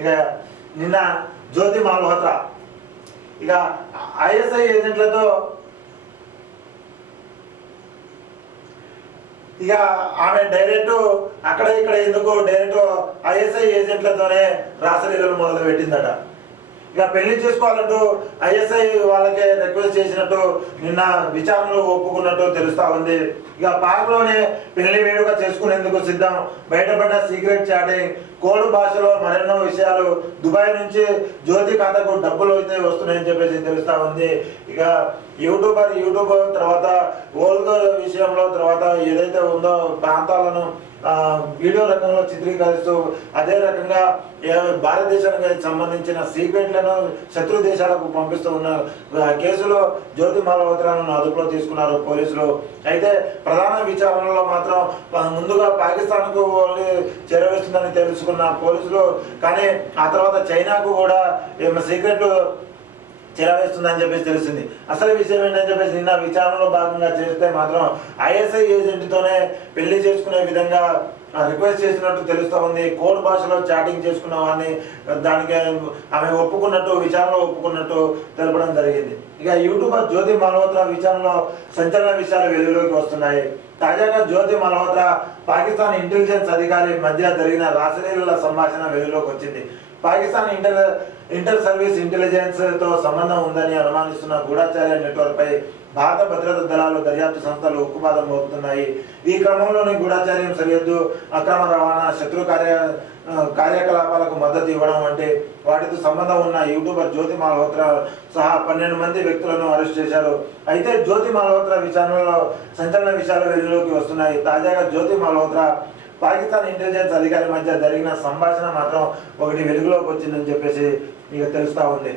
ఇక నిన్న జ్యోతి మల్హోత్రా ఇక ఐఎస్ఐ ఏజెంట్లతో ఇక ఆమె డైరెక్ట్ అక్కడ ఇక్కడ ఎందుకు డైరెక్ట్ ఐఎస్ఐ ఏజెంట్లతోనే రాసలీలలు మొదలు పెట్టిందట. ఇక పెళ్లి చేసుకోవాలంటూ ఐఎస్ఐ వాళ్ళకే రిక్వెస్ట్ చేసినట్టు నిన్న విచారణలో ఒప్పుకున్నట్టు తెలుస్తా ఉంది. ఇక పార్క్లోనే పెళ్లి వేడుక చేసుకునేందుకు సిద్ధం, బయటపడ్డ సీక్రెట్ చాటింగ్, కోడ్ భాషలో మరెన్నో విషయాలు, దుబాయ్ నుంచి జ్యోతి ఖాతాకు డబ్బులు అయితే వస్తున్నాయని చెప్పేసి తెలుస్తా ఉంది. ఇక యూట్యూబ్ తర్వాత ఓల్డ్ విషయంలో తర్వాత ఏదైతే ఉందో ప్రాంతాలను వీడియో రకంలో చిత్రీకరిస్తూ అదే రకంగా భారతదేశానికి సంబంధించిన సీక్రెట్లను శత్రు దేశాలకు పంపిస్తూ ఉన్న కేసులో జ్యోతి మల్హోత్రాను అదుపులో తీసుకున్నారు పోలీసులు. అయితే ప్రధాన విచారణలో మాత్రం ముందుగా పాకిస్తాన్కు చేరవేస్తుందని తెలుసుకున్న పోలీసులు, కానీ ఆ తర్వాత చైనాకు కూడా సీక్రెట్లు చేరవేస్తుందని చెప్పేసి తెలిసింది. అసలు విషయం ఏంటని చెప్పేసి నిన్న విచారణలో భాగంగా చేస్తే మాత్రం ఐఎస్ఐ ఏజెంట్తోనే పెళ్లి చేసుకునే విధంగా రిక్వెస్ట్ చేసినట్టు తెలుస్తూ ఉంది. కోడ్ భాషలో చాటింగ్ చేసుకున్న వాడిని దానికి ఆమె ఒప్పుకున్నట్టు విచారణలో ఒప్పుకున్నట్టు తెలపడం జరిగింది. ఇక యూట్యూబర్ జ్యోతి మల్హోత్రా విచారణలో సంచలన విషయాలు వెలుగులోకి వస్తున్నాయి. తాజాగా జ్యోతి మల్హోత్రా పాకిస్తాన్ ఇంటెలిజెన్స్ అధికారి మధ్య జరిగిన రాసలీలల సంభాషణ వెలుగులోకి వచ్చింది. పాకిస్తాన్ ఇంటర్ సర్వీస్ ఇంటెలిజెన్స్ తో సంబంధం ఉందని అనుమానిస్తున్న గూఢచార్య నెట్వర్క్ పై భారత భద్రతా దళాలు దర్యాప్తు సంస్థలు ఉక్కుపాదం మోపుతున్నాయి. ఈ క్రమంలోనే గూఢచార్యం, సరిహద్దు అక్రమ రవాణా, శత్రు కార్యకలాపాలకు మద్దతు ఇవ్వడం వంటి వాటితో సంబంధం ఉన్న యూట్యూబర్ జ్యోతి మల్హోత్రా సహా 12 మంది వ్యక్తులను అరెస్ట్ చేశారు. అయితే జ్యోతి మల్హోత్రా విచారణలో సంచలన విషయాలు వెలుగులోకి వస్తున్నాయి. తాజాగా జ్యోతి మల్హోత్రా పాకిస్తాన్ ఇంటెలిజెన్స్ అధికారి మధ్య జరిగిన సంభాషణ మాత్రం ఒకటి వెలుగులోకి వచ్చిందని చెప్పేసి ఇక తెలుస్తా ఉంది.